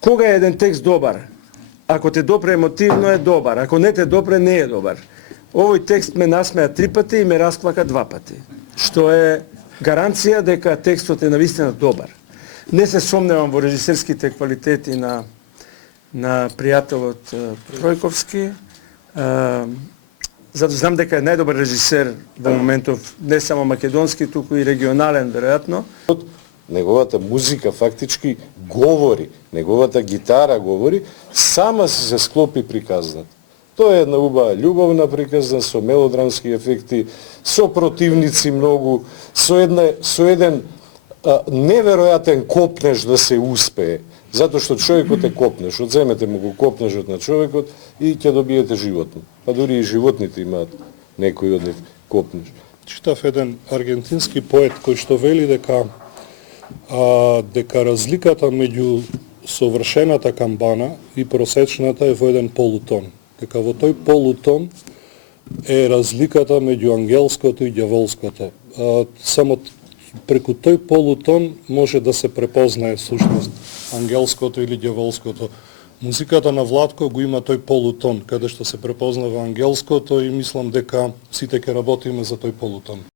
Кога е еден текст добар? Ако те допре емотивно е добар, ако не те допре не е добар. Овој текст ме насмеа 3 пати и ме расплака 2 пати, што е гаранција дека текстот е навистина добар. Не се сомневам во режисерските квалитети на пријателот Тројковски. Затоа знам дека е најдобар режисер во моментов, не само македонски, туку и регионален, веројатно. Неговата музика фактички говори, неговата гитара говори, сама се склопи приказната. Тоа е една убава љубовна приказна со мелодрамски ефекти, со противници многу, со еден неверојатен копнеж да се успее. Затоа што човекот е копнеж, одземете му го копнежот на човекот и ќе добиете животно. Па дури и животните имаат некој од нив копнеж. Читав еден аргентински поет кој што вели дека разликата меѓу совршената камбана и просечната е во еден полутон. Дека во тој полутон е разликата меѓу ангелското и ѓаволското. Само преку тој полутон може да се препознае сушност ангелското или ѓаволското. Музиката на Владко го има тој полутон, каде што се препознава ангелското и мислам дека сите ќе работиме за тој полутон.